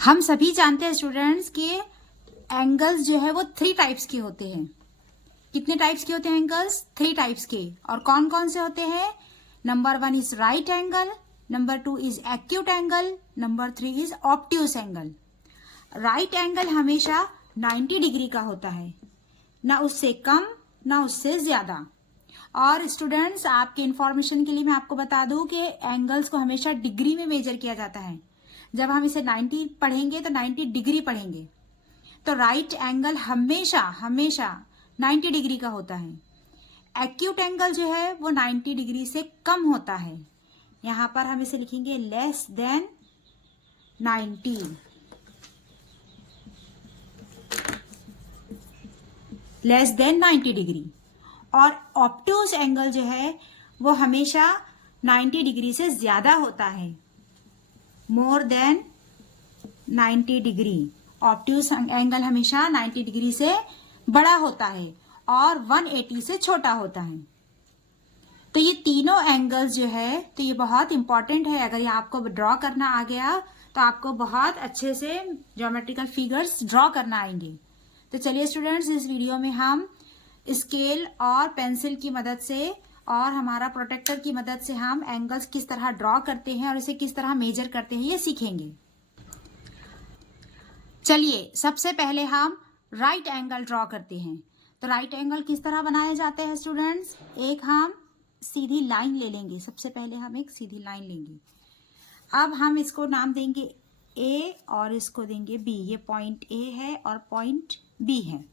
हम सभी जानते हैं स्टूडेंट्स कि एंगल्स जो है वो 3 टाइप्स के होते हैं। कितने टाइप्स के होते हैं एंगल्स? 3 टाइप्स के। और कौन कौन से होते हैं? Number 1 is right angle, number 2 is acute angle, number 3 is obtuse angle. Right angle हमेशा 90 डिग्री का होता है, ना उससे कम ना उससे ज्यादा। और स्टूडेंट्स, आपके इंफॉर्मेशन के लिए मैं आपको बता दूं कि एंगल्स को हमेशा डिग्री में मेजर किया जाता है। जब हम इसे 90 पढ़ेंगे तो 90 डिग्री पढ़ेंगे। तो राइट एंगल हमेशा हमेशा 90 डिग्री का होता है। एक्यूट एंगल जो है वो 90 डिग्री से कम होता है। यहां पर हम इसे लिखेंगे less than 90। Less than 90 degree. और ऑब्ट्यूस एंगल जो है वो हमेशा 90 डिग्री से ज्यादा होता है, more than 90 degree. Obtuse angle हमेशा 90 डिग्री से बड़ा होता है और 180 से छोटा होता है। तो ये तीनों एंगल्स जो है तो ये बहुत इंपॉर्टेंट है। अगर ये आपको ड्रॉ करना आ गया तो आपको बहुत अच्छे से ज्योमेट्रिकल फिगर्स ड्रॉ करना आएंगे। तो चलिए स्टूडेंट्स, इस वीडियो में हम स्केल और पेंसिल की मदद से और हमारा प्रोटेक्टर की मदद से हम एंगल्स किस तरह ड्रॉ करते हैं और इसे किस तरह मेजर करते हैं ये सीखेंगे। चलिए सबसे पहले हम राइट एंगल ड्रॉ करते हैं। तो राइट एंगल किस तरह बनाए जाते हैं स्टूडेंट्स? एक हम सीधी लाइन ले लेंगे। सबसे पहले हम एक सीधी लाइन लेंगे। अब हम इसको नाम देंगे ए और इसको देंगे बी। ये पॉइंट ए है और पॉइंट बी है।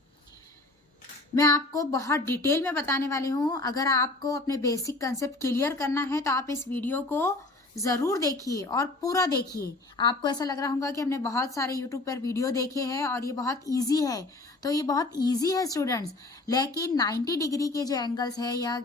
मैं आपको बहुत डिटेल में बताने वाली हूँ। अगर आपको अपने बेसिक कंसेप्ट क्लियर करना है तो आप इस वीडियो को ज़रूर देखिए और पूरा देखिए। आपको ऐसा लग रहा होगा कि हमने बहुत सारे यूट्यूब पर वीडियो देखे हैं और ये बहुत इजी है। तो ये बहुत इजी है स्टूडेंट्स, लेकिन 90 डिग्री के जो एंगल्स है या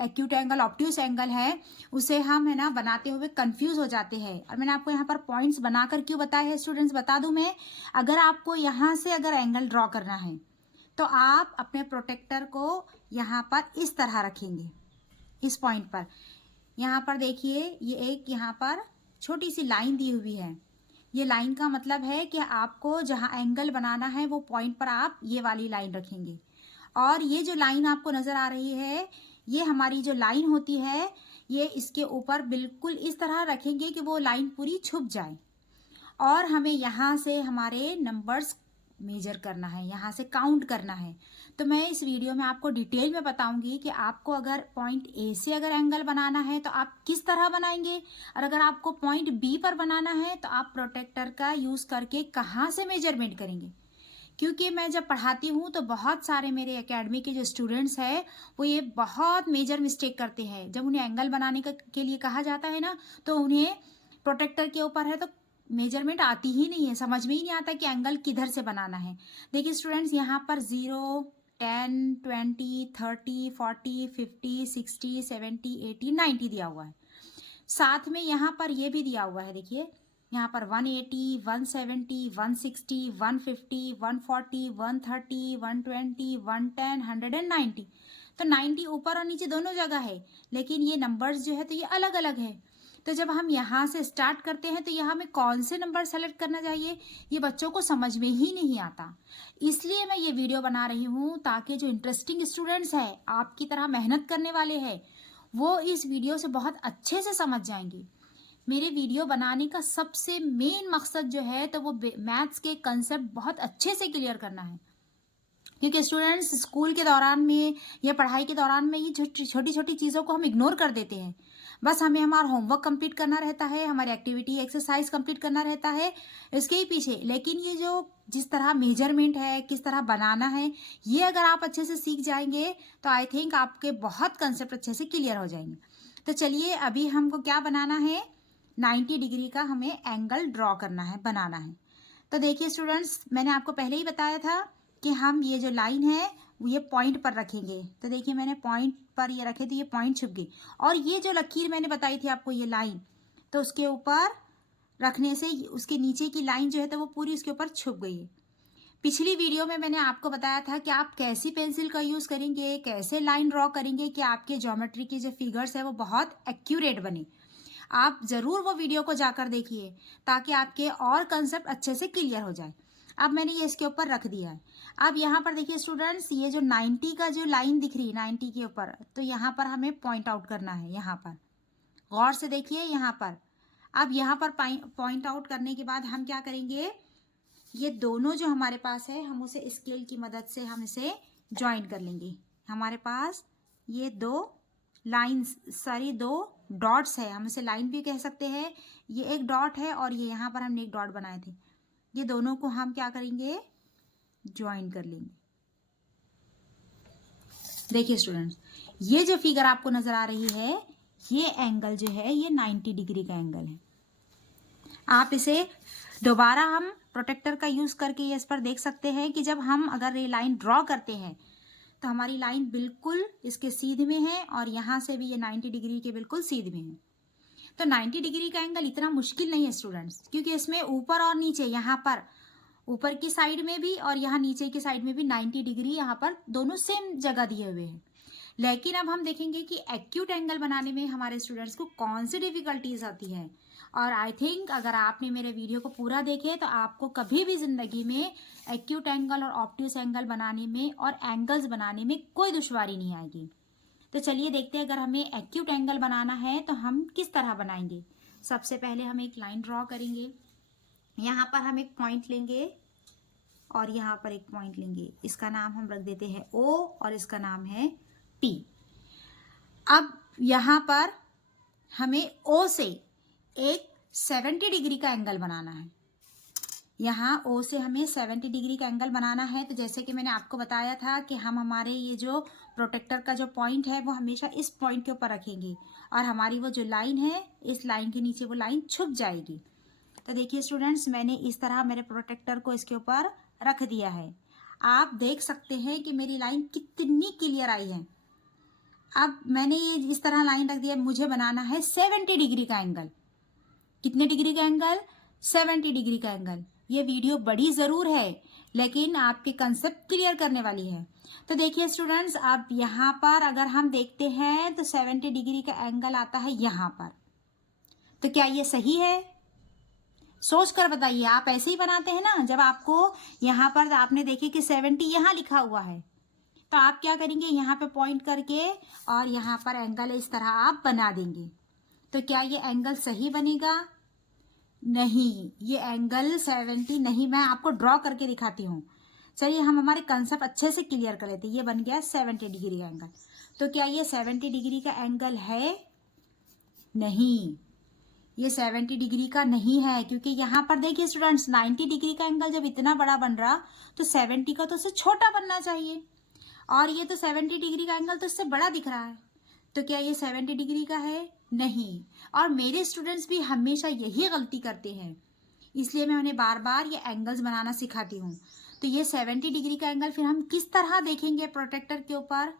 एक्यूट एंगल ऑब्ट्यूस एंगल है उसे हम है ना बनाते हुए कंफ्यूज हो जाते हैं। और मैंने आपको यहाँ पर पॉइंट्स बनाकर क्यों बताए हैं स्टूडेंट्स, बता दूं मैं। अगर आपको यहाँ से अगर एंगल ड्रॉ करना है तो आप अपने प्रोटेक्टर को यहाँ पर इस तरह रखेंगे, इस पॉइंट पर। यहाँ पर देखिए ये एक यहाँ पर छोटी सी लाइन दी हुई है। ये लाइन का मतलब है कि आपको जहाँ एंगल बनाना है वो पॉइंट पर आप ये वाली लाइन रखेंगे। और ये जो लाइन आपको नजर आ रही है, ये हमारी जो लाइन होती है, ये इसके ऊपर बिल्कुल इस तरह रखेंगे कि वो लाइन पूरी छुप जाए। और हमें यहाँ से हमारे नंबर्स मेजर करना है, यहाँ से काउंट करना है। तो मैं इस वीडियो में आपको डिटेल में बताऊंगी कि आपको अगर पॉइंट ए से अगर एंगल बनाना है तो आप किस तरह बनाएंगे, और अगर आपको पॉइंट बी पर बनाना है तो आप प्रोटेक्टर का यूज करके कहाँ से मेजरमेंट करेंगे। क्योंकि मैं जब पढ़ाती हूँ तो बहुत सारे मेरे एकेडमी के जो स्टूडेंट्स हैं वो ये बहुत मेजर मिस्टेक करते हैं। जब उन्हें एंगल बनाने के लिए कहा जाता है ना तो उन्हें प्रोटेक्टर के ऊपर है तो मेजरमेंट आती ही नहीं है, समझ में ही नहीं आता कि एंगल किधर से बनाना है। देखिए स्टूडेंट्स, यहाँ पर 0, 10, 20, 30, 40, 50, 60, 70, 80, 90 दिया हुआ है। साथ में यहाँ पर ये भी दिया हुआ है, देखिए यहाँ पर 180, 170, 160, 150, 140, 130, 120, 110, 190। तो 90 ऊपर और नीचे दोनों जगह है, लेकिन ये नंबर्स जो है तो ये अलग अलग है। तो जब हम यहाँ से स्टार्ट करते हैं तो यहाँ में कौन से नंबर सेलेक्ट करना चाहिए ये बच्चों को समझ में ही नहीं आता। इसलिए मैं ये वीडियो बना रही हूँ ताकि जो इंटरेस्टिंग स्टूडेंट्स हैं, आपकी तरह मेहनत करने वाले हैं, वो इस वीडियो से बहुत अच्छे से समझ जाएंगे। मेरे वीडियो बनाने का सबसे मेन मकसद जो है तो वो मैथ्स के कंसेप्ट बहुत अच्छे से क्लियर करना है। क्योंकि स्टूडेंट्स स्कूल के दौरान में या पढ़ाई के दौरान में ये छोटी छोटी चीज़ों को हम इग्नोर कर देते हैं। बस हमें हमारा होमवर्क कंप्लीट करना रहता है, हमारी एक्टिविटी एक्सरसाइज कंप्लीट करना रहता है, इसके ही पीछे। लेकिन ये जो जिस तरह मेजरमेंट है, किस तरह बनाना है, ये अगर आप अच्छे से सीख जाएंगे तो आई थिंक आपके बहुत कंसेप्ट अच्छे से क्लियर हो जाएंगे। तो चलिए अभी हमको क्या बनाना है, 90 डिग्री का हमें एंगल ड्रॉ करना है, बनाना है। तो देखिए स्टूडेंट्स, मैंने आपको पहले ही बताया था कि हम ये जो लाइन है वो ये पॉइंट पर रखेंगे। तो देखिए मैंने पॉइंट पर ये रखे तो ये पॉइंट छुप गई। और ये जो लकीर मैंने बताई थी आपको, ये लाइन, तो उसके ऊपर रखने से उसके नीचे की लाइन जो है तो वो पूरी उसके ऊपर छुप गई है। पिछली वीडियो में मैंने आपको बताया था कि आप कैसी पेंसिल का यूज़ करेंगे, कैसे लाइन ड्रॉ करेंगे कि आपके ज्योमेट्री के जो फिगर्स है वो बहुत एक्यूरेट बने। आप ज़रूर वो वीडियो को जाकर देखिए ताकि आपके और कंसेप्ट अच्छे से क्लियर हो जाए। अब मैंने ये इसके ऊपर रख दिया है। अब यहाँ पर देखिए स्टूडेंट्स, ये जो 90 का जो लाइन दिख रही है 90 के ऊपर, तो यहाँ पर हमें पॉइंट आउट करना है। यहाँ पर गौर से देखिए यहाँ पर। अब यहाँ पर पॉइंट आउट करने के बाद हम क्या करेंगे, ये दोनों जो हमारे पास है हम उसे स्केल की मदद से हम इसे ज्वाइन कर लेंगे। हमारे पास ये दो लाइन्स, सॉरी दो डॉट्स है, हम इसे लाइन भी कह सकते हैं। ये एक डॉट है और ये यहाँ पर हमने एक डॉट बनाए थे, ये दोनों को हम क्या करेंगे, ज्वाइन कर लेंगे। देखिए स्टूडेंट्स, ये जो फिगर आपको नजर आ रही है, ये एंगल जो है ये 90 डिग्री का एंगल है। आप इसे दोबारा हम प्रोटेक्टर का यूज करके ये इस पर देख सकते हैं कि जब हम अगर ये लाइन ड्रॉ करते हैं तो हमारी लाइन बिल्कुल इसके सीध में है और यहाँ से भी ये 90 डिग्री के बिल्कुल सीध में है। तो 90 डिग्री का एंगल इतना मुश्किल नहीं है स्टूडेंट्स, क्योंकि इसमें ऊपर और नीचे, यहाँ पर ऊपर की साइड में भी और यहाँ नीचे की साइड में भी 90 डिग्री यहाँ पर दोनों सेम जगह दिए हुए हैं। लेकिन अब हम देखेंगे कि एक्यूट एंगल बनाने में हमारे स्टूडेंट्स को कौन सी डिफिकल्टीज आती है। और आई थिंक अगर आपने मेरे वीडियो को पूरा देखे तो आपको कभी भी ज़िंदगी में एक्यूट एंगल और ऑब्ट्यूस एंगल बनाने में और एंगल्स बनाने में कोई दुश्वारी नहीं आएगी। तो चलिए देखते हैं, अगर हमें एक्यूट एंगल बनाना है तो हम किस तरह बनाएंगे। सबसे पहले हम एक लाइन ड्रॉ करेंगे। यहाँ पर हम एक पॉइंट लेंगे और यहाँ पर एक पॉइंट लेंगे। इसका नाम हम रख देते हैं O और इसका नाम है P। अब यहाँ पर हमें O से एक 70 डिग्री का एंगल बनाना है। यहाँ O से हमें 70 डिग्री का एंगल बनाना है। तो जैसे कि मैंने आपको बताया था कि हम हमारे ये जो प्रोटेक्टर का जो पॉइंट है वो हमेशा इस पॉइंट के ऊपर रखेंगे और हमारी वो जो लाइन है, इस लाइन के नीचे वो लाइन छुप जाएगी। तो देखिए स्टूडेंट्स, मैंने इस तरह मेरे प्रोटेक्टर को इसके ऊपर रख दिया है। आप देख सकते हैं कि मेरी लाइन कितनी क्लियर आई है। अब मैंने ये इस तरह लाइन रख दिया, मुझे बनाना है 70 डिग्री का एंगल। कितने डिग्री का एंगल? 70 डिग्री का एंगल। ये वीडियो बड़ी ज़रूर है लेकिन आपके कंसेप्ट क्लियर करने वाली है। तो देखिए स्टूडेंट्स, अब यहाँ पर अगर हम देखते हैं तो 70 डिग्री का एंगल आता है यहाँ पर। तो क्या ये सही है? सोच कर बताइए। आप ऐसे ही बनाते हैं ना, जब आपको यहाँ पर आपने देखे कि 70 यहाँ लिखा हुआ है तो आप क्या करेंगे, यहाँ पे पॉइंट करके और यहाँ पर एंगल इस तरह आप बना देंगे। तो क्या ये एंगल सही बनेगा? नहीं, ये एंगल 70 नहीं। मैं आपको ड्रॉ करके दिखाती हूँ। चलिए हम हमारे कंसेप्ट अच्छे से क्लियर कर लेते हैं। ये बन गया 70 डिग्री का एंगल। तो क्या ये 70 डिग्री का एंगल है? नहीं, ये 70 डिग्री का नहीं है, क्योंकि यहाँ पर देखिए स्टूडेंट्स, 90 डिग्री का एंगल जब इतना बड़ा बन रहा तो 70 का तो उससे छोटा बनना चाहिए, और ये तो 70 डिग्री का एंगल तो इससे बड़ा दिख रहा है। तो क्या ये 70 डिग्री का है? नहीं। और मेरे स्टूडेंट्स भी हमेशा यही गलती करते हैं, इसलिए मैं उन्हें बार बार ये एंगल्स बनाना सिखाती हूँ। तो ये 70 डिग्री का एंगल फिर हम किस तरह देखेंगे प्रोटेक्टर के ऊपर?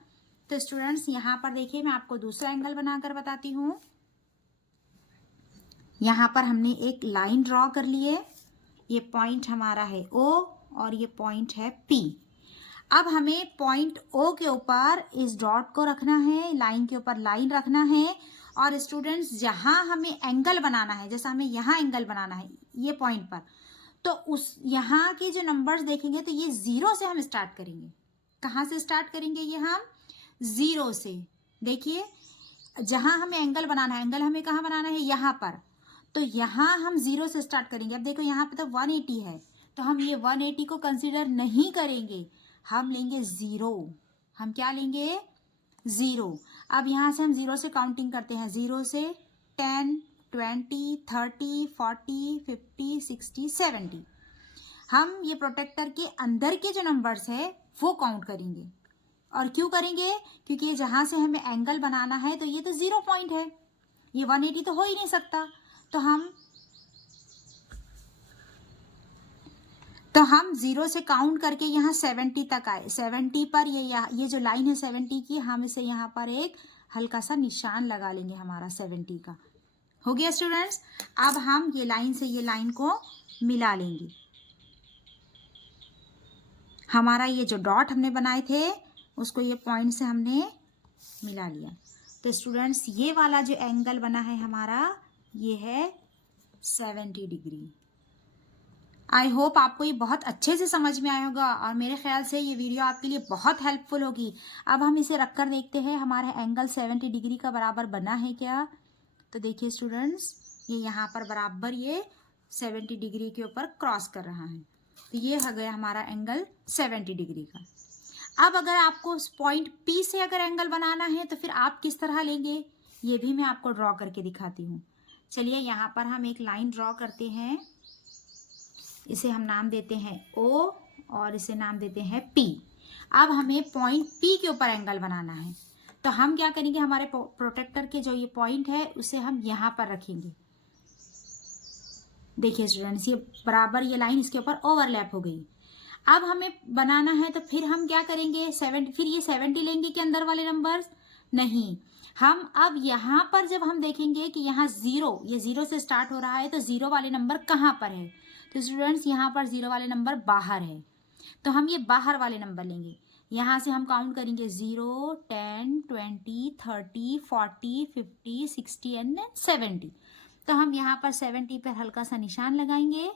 तो स्टूडेंट्स यहाँ पर देखिए, मैं आपको दूसरा एंगल बनाकर बताती हूँ। यहाँ पर हमने एक लाइन ड्रॉ कर ली है। ये पॉइंट हमारा है O और ये पॉइंट है P। अब हमें पॉइंट O के ऊपर इस डॉट को रखना है, लाइन के ऊपर लाइन रखना है। और स्टूडेंट्स, जहाँ हमें एंगल बनाना है, जैसा हमें यहाँ एंगल बनाना है ये पॉइंट पर, तो उस यहाँ के जो नंबर्स देखेंगे तो ये 0 से हम स्टार्ट करेंगे। कहाँ से स्टार्ट करेंगे? ये हम 0 से। देखिए, जहाँ हमें एंगल बनाना है, एंगल हमें कहाँ बनाना है? यहाँ पर। तो यहाँ हम 0 से स्टार्ट करेंगे। अब देखो यहाँ पे तो 180 है, तो हम ये 180 को कंसीडर नहीं करेंगे, हम लेंगे 0। हम क्या लेंगे? 0। अब यहाँ से हम 0 से काउंटिंग करते हैं। 0 से 10, 20, 30, 40, 50, 60, 70। हम ये प्रोटेक्टर के अंदर के जो नंबर्स है वो काउंट करेंगे। और क्यों करेंगे? क्योंकि जहाँ से हमें एंगल बनाना है तो ये तो 0 पॉइंट है, ये 180 तो हो ही नहीं सकता। तो हम 0 से काउंट करके यहाँ 70 तक आए। 70 पर ये जो लाइन है 70 की, हम इसे यहाँ पर एक हल्का सा निशान लगा लेंगे हमारा 70 का। हो गया स्टूडेंट्स? अब हम ये लाइन से ये लाइन को मिला लेंगे। हमारा ये जो डॉट हमने बनाए थे उसको ये पॉइंट से हमने मिला लिया। तो स्टूडेंट्स, ये वाला जो एंगल बना है हमारा, ये है 70 डिग्री। आई होप आपको ये बहुत अच्छे से समझ में आया होगा और मेरे ख्याल से ये वीडियो आपके लिए बहुत हेल्पफुल होगी। अब हम इसे रख कर देखते हैं हमारा एंगल 70 डिग्री का बराबर बना है क्या। तो देखिए स्टूडेंट्स, ये यहाँ पर बराबर ये 70 डिग्री के ऊपर क्रॉस कर रहा है। तो ये हो गया हमारा एंगल 70 डिग्री का। अब अगर आपको पॉइंट P से अगर एंगल बनाना है तो फिर आप किस तरह लेंगे, ये भी मैं आपको ड्रॉ करके दिखाती हूँ। चलिए यहाँ पर हम एक लाइन ड्रॉ करते हैं। इसे हम नाम देते हैं O और इसे नाम देते हैं P। अब हमें पॉइंट P के ऊपर एंगल बनाना है। तो हम क्या करेंगे, हमारे प्रोटेक्टर के जो ये पॉइंट है उसे हम यहाँ पर रखेंगे। देखिए स्टूडेंट्स, ये बराबर ये लाइन इसके ऊपर ओवरलैप हो गई। अब हमें बनाना है तो फिर हम क्या करेंगे, 70, फिर ये 70 लेंगे कि अंदर वाले नंबर्स नहीं, हम अब यहाँ पर जब हम देखेंगे कि यहाँ 0, ये 0 से स्टार्ट हो रहा है तो 0 वाले नंबर कहाँ पर है। तो स्टूडेंट्स यहाँ पर 0 वाले नंबर बाहर है, तो हम ये बाहर वाले नंबर लेंगे। यहाँ से हम काउंट करेंगे 0, 10, 20, 30, 40, 50, 60 एंड 70। तो हम यहाँ पर 70 पर हल्का सा निशान लगाएंगे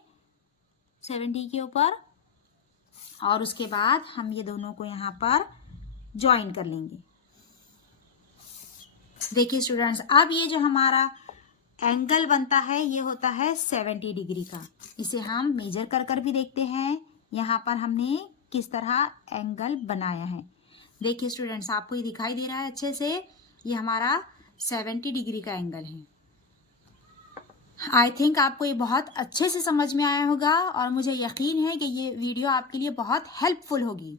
70 के ऊपर, और उसके बाद हम ये दोनों को यहाँ पर ज्वाइन कर लेंगे। देखिए स्टूडेंट्स, अब ये जो हमारा एंगल बनता है ये होता है 70 डिग्री का। इसे हम मेजर कर कर भी देखते हैं यहाँ पर हमने किस तरह एंगल बनाया है। देखिए स्टूडेंट्स, आपको ये दिखाई दे रहा है अच्छे से, ये हमारा 70 डिग्री का एंगल है। आई थिंक आपको ये बहुत अच्छे से समझ में आया होगा और मुझे यकीन है कि ये वीडियो आपके लिए बहुत हेल्पफुल होगी।